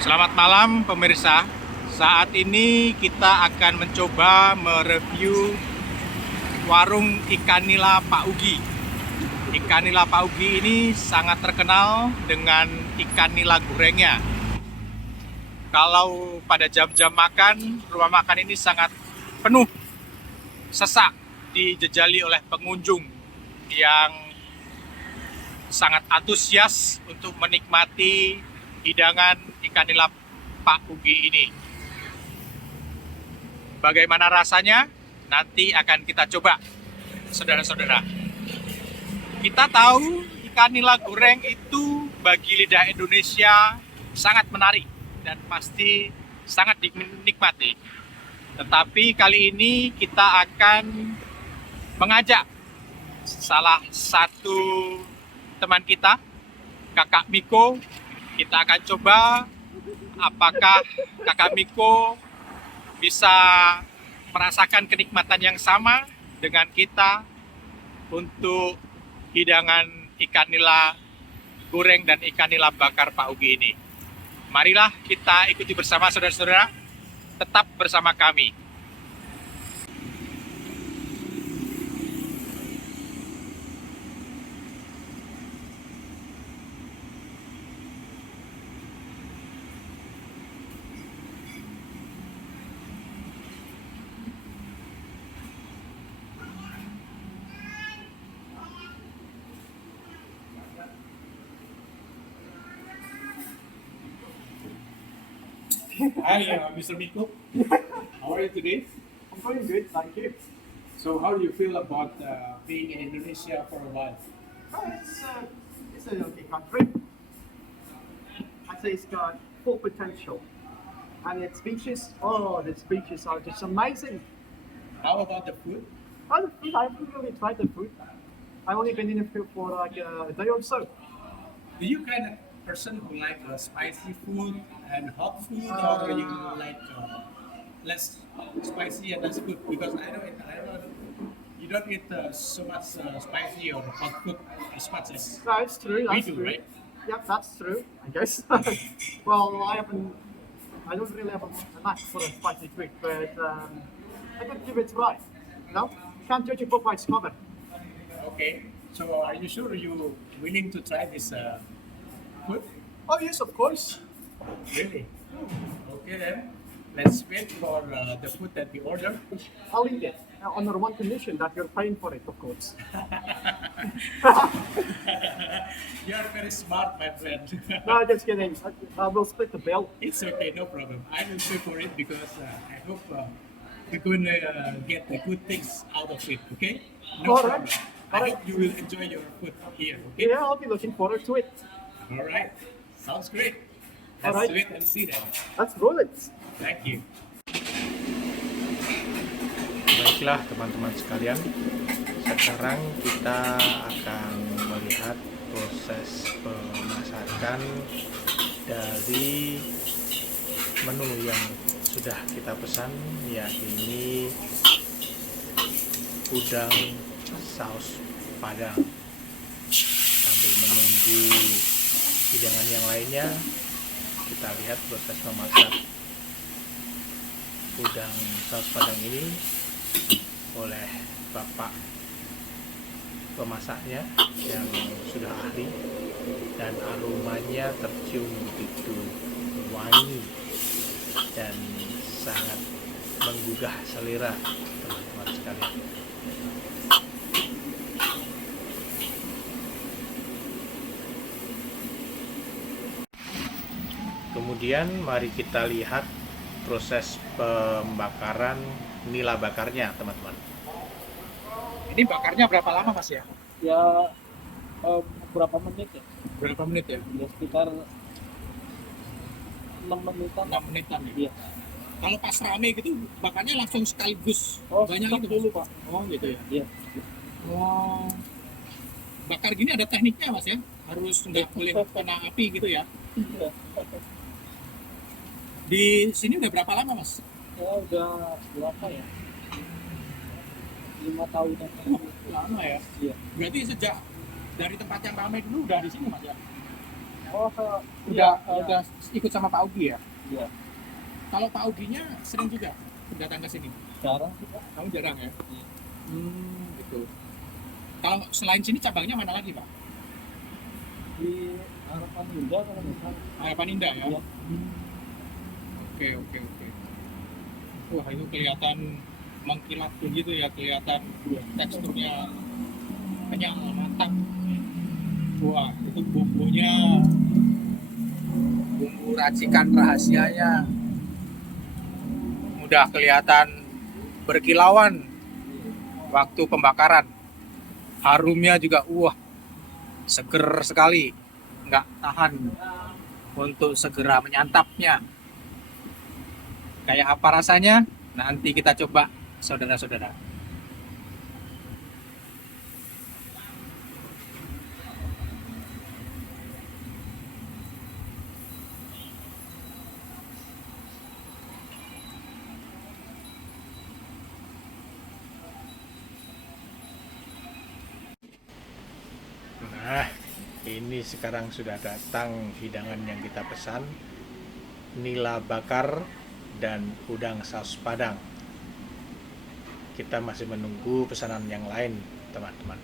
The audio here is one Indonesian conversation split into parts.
Selamat malam pemirsa. Saat ini kita akan mencoba mereview warung ikan nila Pak Ugi. Ikan nila Pak Ugi ini sangat terkenal dengan ikan nila gorengnya. Kalau pada jam-jam makan, rumah makan ini sangat penuh, sesak, dijejali oleh pengunjung yang sangat antusias untuk menikmati hidangan ikan nila Pak Ugi ini. Bagaimana rasanya? Nanti akan kita coba, saudara-saudara. Kita tahu ikan nila goreng itu bagi lidah Indonesia sangat menarik dan pasti sangat dinikmati. Tetapi kali ini kita akan mengajak salah satu teman kita, Kakak Miko. Kita akan coba apakah Kakak Miko bisa merasakan kenikmatan yang sama dengan kita untuk hidangan ikan nila goreng dan ikan nila bakar Pak Ugi ini. Marilah kita ikuti bersama saudara-saudara, tetap bersama kami. Hi, Mr. Miko. How are you today? I'm doing good, thank you. So, how do you feel about being in Indonesia for a while? Oh, it's an okay country. I'd say it's got full potential. And its beaches, the beaches are just amazing. How about the food? Oh, the food, I haven't really tried the food. I've only been in the field for like a day or so. Do you kind of person who like spicy food and hot food, or you like less spicy and less food? Because I know you don't eat so much spicy or hot food as much as No, it's true, we that's do, true. right? Yep, that's true, I guess. Well, I don't really have a knack for a spicy food, but I could give it a try. You know, you can't judge a book by its cover. Okay. So are you sure you willing to try this food? Oh yes, of course. Really? Okay then. Let's wait for the food that we order. I'll eat it under one condition that you're paying for it, of course. You are very smart, my friend. No, just kidding. We'll split the bill. It's okay, no problem. I will pay for it because I hope we're going to get the good things out of it, okay? No All problem. right. I All right. hope you will enjoy your food here, okay? Yeah, I'll be looking forward to it. All right. Sounds great. All Let's right. wait and see then. Let's roll it. Thank you. Baiklah teman-teman sekalian, sekarang kita akan melihat proses pemasakan dari menu yang sudah kita pesan, yakni udang saus padang. Sambil menunggu hidangan yang lainnya, kita lihat proses memasak udang saus padang ini oleh bapak pemasaknya yang sudah ahli, dan aromanya tercium begitu wangi dan sangat menggugah selera teman-teman sekalian. Kemudian mari kita lihat proses pembakaran nila bakarnya, teman-teman. Ini bakarnya berapa lama, Mas ya? Ya berapa menit ya? Berapa menit ya? Ya sekitar 6 menitan. 6 menitan ya? Iya. Kalau pas rame gitu bakarnya langsung sekaligus Oh, banyak stop gitu, dulu, Mas? Pak. Oh gitu ya? Iya. Oh. Bakar gini ada tekniknya, Mas ya? Harus nggak boleh kena api gitu ya? Iya. Di sini udah berapa lama, Mas? Ya udah berapa ya? 5 tahun yang lalu. Lama ya? Iya. Berarti sejak dari tempat yang ramai dulu udah di sini, Mas ya? Oh, Udah ikut sama Pak Ugi ya? iya. Kalau Pak Uginya sering juga datang ke sini? Jarang sih, Pak. Kamu jarang ya? Iya. Gitu. Kalau selain sini cabangnya mana lagi, Pak? Di Harapan Indah kalau nggak salah. Harapan Indah ya? Iya. Oke. Wah, itu kelihatan mengkilat begitu ya, kelihatan teksturnya kenyal, mantap. Wah, itu bumbunya, bumbu racikan rahasianya udah kelihatan berkilauan waktu pembakaran. Harumnya juga, wah, seger sekali, nggak tahan untuk segera menyantapnya. Kayak apa rasanya? Nanti kita coba, saudara-saudara. Nah, ini sekarang sudah datang hidangan yang kita pesan, nila bakar dan udang saus padang. Kita masih menunggu pesanan yang lain, teman-teman.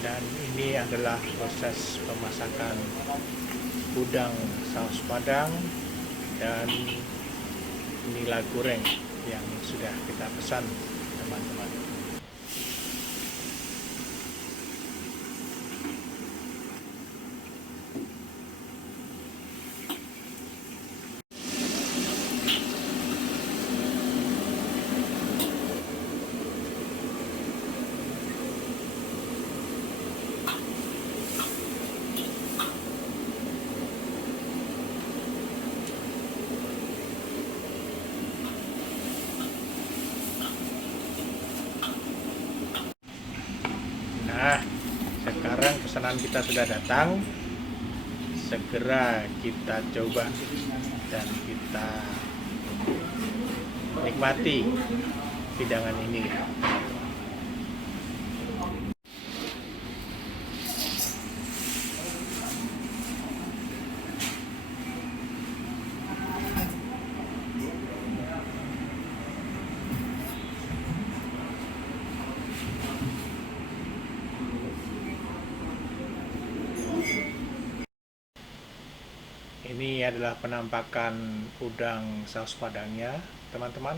Dan ini adalah proses pemasakan udang saus padang dan nila goreng yang sudah kita pesan, teman-teman. Nah, sekarang pesanan kita sudah datang. Segera kita coba dan kita nikmati hidangan ini. Ini adalah penampakan udang saus padangnya, teman-teman.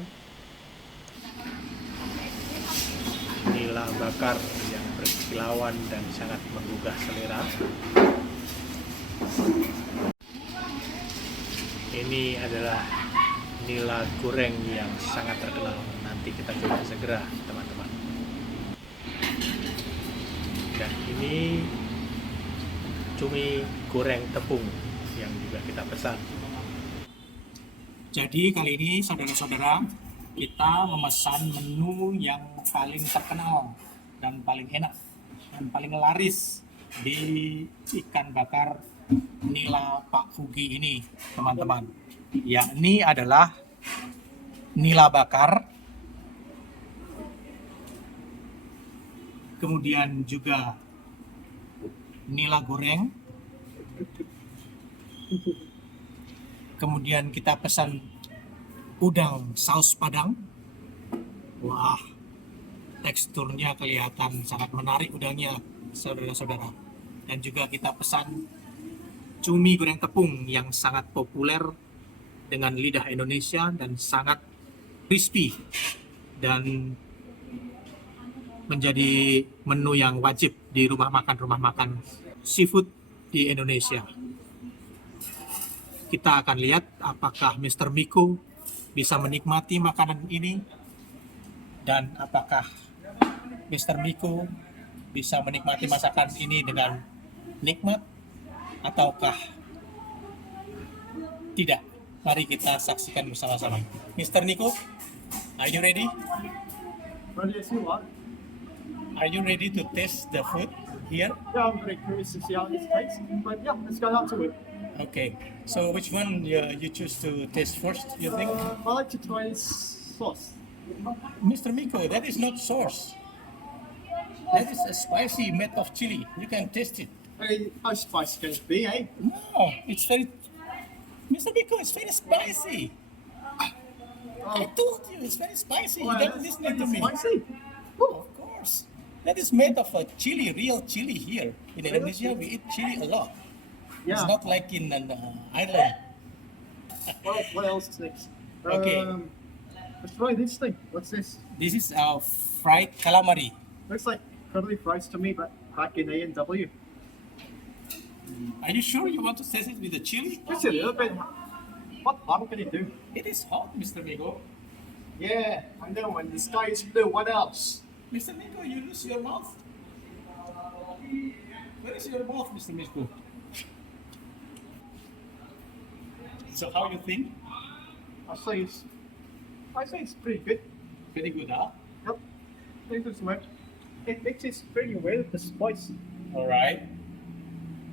Nila bakar yang berkilauan dan sangat menggugah selera. Ini adalah nila goreng yang sangat terkenal. Nanti kita coba segera, teman-teman. Dan ini cumi goreng tepung yang juga kita pesan. Jadi kali ini saudara-saudara, kita memesan menu yang paling terkenal dan paling enak dan paling laris di ikan bakar nila Pak Ugi ini, teman-teman. Yakni adalah nila bakar, kemudian juga nila goreng, kemudian kita pesan udang saus padang. Wah, teksturnya kelihatan sangat menarik udangnya, saudara-saudara. Dan juga kita pesan cumi goreng tepung yang sangat populer dengan lidah Indonesia dan sangat crispy dan menjadi menu yang wajib di rumah makan seafood di Indonesia. Kita akan lihat apakah Mr. Miko bisa menikmati makanan ini dan apakah Mr. Miko bisa menikmati masakan ini dengan nikmat ataukah tidak. Mari kita saksikan bersama-sama. Mr. Miko, are you ready? Ready as you are. Are you ready to taste the food here? Yeah, I'm very curious to see how this tastes. But yeah, let's go out to it. Okay. So which one you choose to taste first, you think? I like to try this sauce. Mr. Miko, that is not sauce. That is a spicy made of chili. You can taste it. Hey, how spicy can it be, eh? No, it's very. Mr. Biko, it's very spicy. I told you it's very spicy. Well, you don't that's listen to me. spicy. Of course. That is made of a chili, real chili here. In Indonesia, we eat chili a lot. Yeah. It's not like in Ireland. What else is next? Okay. Let's try this thing. What's this? This is fried calamari. Looks like curly fries to me, but back in A&W. Are you sure you want to taste it with the chili? Just a little bit. What harm can it do? It is hot, Mr. Migo. Yeah, I know. When the sky is blue, what else? Mr. Migo, you lose your mouth. Where is your mouth, Mr. Migo? So how you think? I say it's pretty good. Very good, huh? Yep. I think it's well. It mixes pretty well with the spice. All right.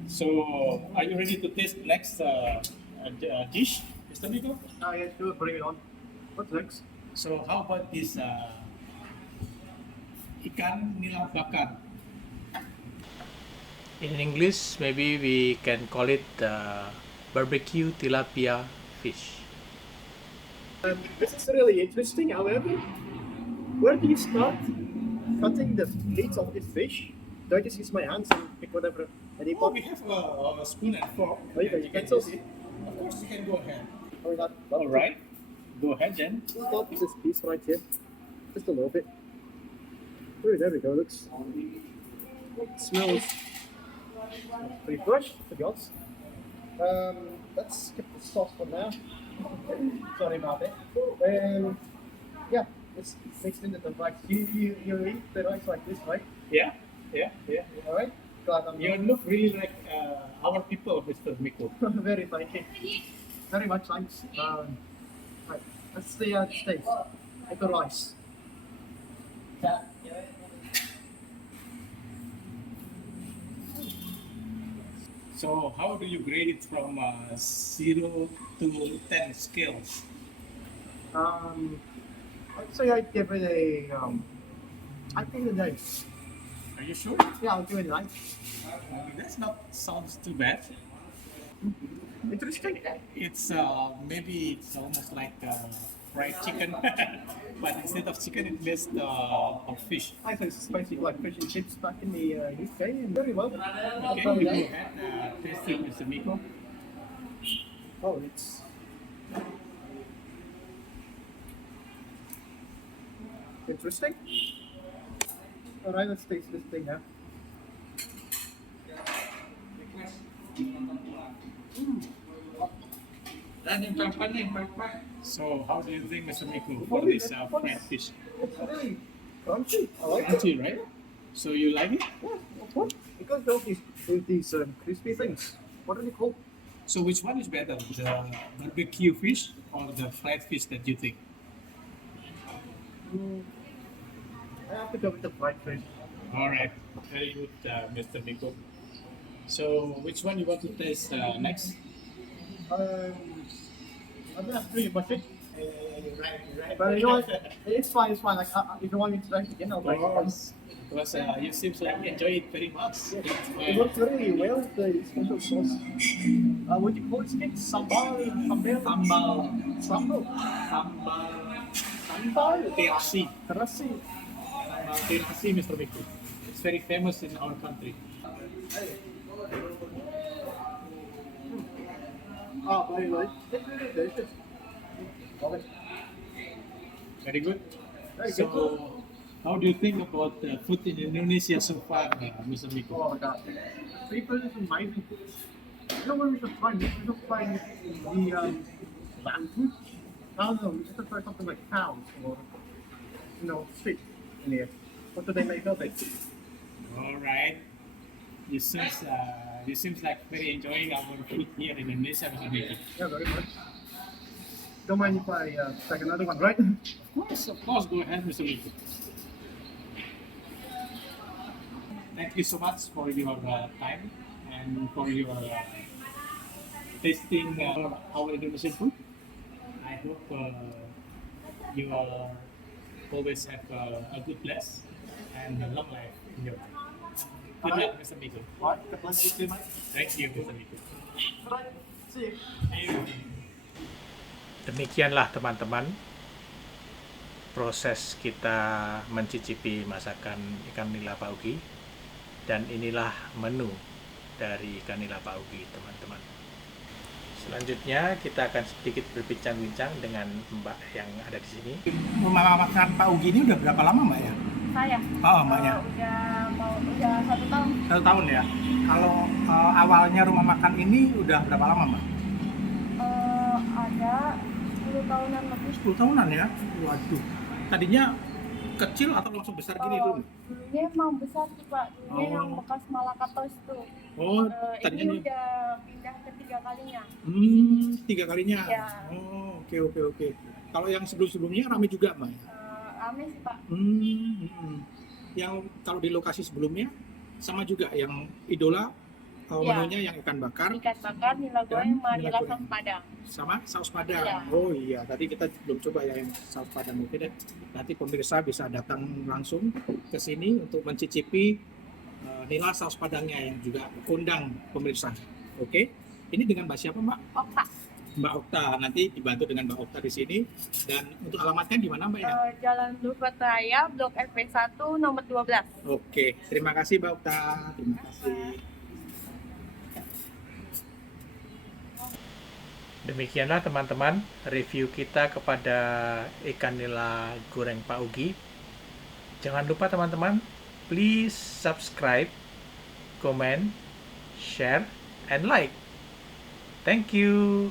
So, are you ready to taste next dish, Mr. Migo? Oh yeah, sure, bring it on. What's next? So, how about this ikan nila bakar? In English, maybe we can call it barbecue tilapia fish. This is really interesting. However, where do you start cutting the meat of the fish? Do I just use my hands and pick whatever any Oh, part? we have a spoon and fork. Oh, you got You can utensils? use it. Of course, you can go ahead. Or that? All right. Go ahead then. Start with this piece right here. Just a little bit. Oh, there we go. Looks. Smells pretty fresh, to be honest. Let's skip the sauce for now. Sorry about that. Yeah, it's mixed into the rice. You eat the rice like this, right? Yeah. All right. Glad I'm You look really like our people, Mr. Miko. very thank you. Very much thanks. Right. Let's see how it tastes. Like the rice. So, how do you grade it from 0 to 10 scales? I'd say I'd give it a I'd give it a 9. Are you sure? Yeah, I'll give it a 9. That's not sounds too bad. Interesting. It's maybe it's almost like fried chicken, but instead of chicken, it makes of fish. I think it's spicy like fish and chips back in the UK and very well. I'll Okay, try you go that. ahead, taste it, Mr. Miko. Oh, it's interesting. Alright, let's taste this thing now. So, how do you think, Mr. Miko, for this fried fish? It's really crunchy. I like it. Crunchy, right? So you like it? Yeah, of course. It goes well with these crispy things. What are they called? So which one is better, the barbecue fish or the fried fish that you think? I have to go with the fried fish. All right, very good, Mr. Miko. So which one you want to taste next? I think that's pretty much it. But you know what? It's fine, it's fine. Like, if you want me to try it again, I'll try it again. Because you seem like you enjoy it very much. It works really well with the special sauce. What do you call it again? Sambal? Sambal. Sambal? Sambal? Terasi. Terasi. Terasi, Mr. Miko. It's very famous in our country. Ah, by the way, it's really delicious. Love it. Very good. Very good. So, how do you think about food in Indonesia so far, Mr. Miko? Oh my god. Seafood is amazing. You know where we should find this? We should find the land food. I don't know, we should try something like cows or, sheep in here. What do they make of it? All right. You seems like very enjoying our food here in Indonesia, Mr. Miko. Yeah, very much. Don't mind if I take another one, right? Of course, go ahead, Mr. Miko. Thank you so much for your time and for your tasting our Indonesian food. I hope you always have a good bless and a long life. Good luck, Mr. Miko. Right, God bless you too, mate. Thank you, Mr. Miko. Right, see you. Demikianlah teman-teman proses kita mencicipi masakan ikan nila Pak Ugi, dan inilah menu dari ikan nila Pak Ugi, teman-teman. Selanjutnya kita akan sedikit berbincang-bincang dengan Mbak yang ada di sini. Rumah makan Pak Ugi ini udah berapa lama, Mbak ya? Saya Oh, Mbaknya. udah 1 tahun. 1 tahun ya. Kalau awalnya rumah makan ini udah berapa lama, Mbak? Ada 10 tahunan lebih. 10 tahunan ya. Waduh. Tadinya kecil atau langsung besar gini dulu? Dulunya emang besar sih Pak, dulunya Oh. yang bekas Malakatos tuh. Oh, Ini tadinya nih. udah pindah ke 3 kalinya. 3 kalinya. Ya. Oh, oke. Kalau yang sebelum-sebelumnya ramai juga, Mbak. Rame sih Pak. Yang kalau di lokasi sebelumnya sama juga yang idola Iya. menunya yang ikan bakar Ikan bakar, nila goreng, sama nila nila goreng. saus padang. sama saus padang. Iya. Oh iya, tadi kita belum coba ya yang saus padang. Oke deh. Nanti pemirsa bisa datang langsung ke sini untuk mencicipi nila saus padangnya yang juga undang pemirsa. Oke. Ini dengan Mbak siapa, Mbak? Okta, Mbak Okta. Nanti dibantu dengan Mbak Okta di sini. Dan untuk alamatnya di mana, Mbak ya? Jalan Luhut Raya, Blok FP1, nomor 12. Oke, terima kasih Mbak Okta. Terima kasih. Demikianlah teman-teman review kita kepada ikan nila goreng Pak Ugi. Jangan lupa teman-teman, please subscribe, comment, share, and like. Thank you.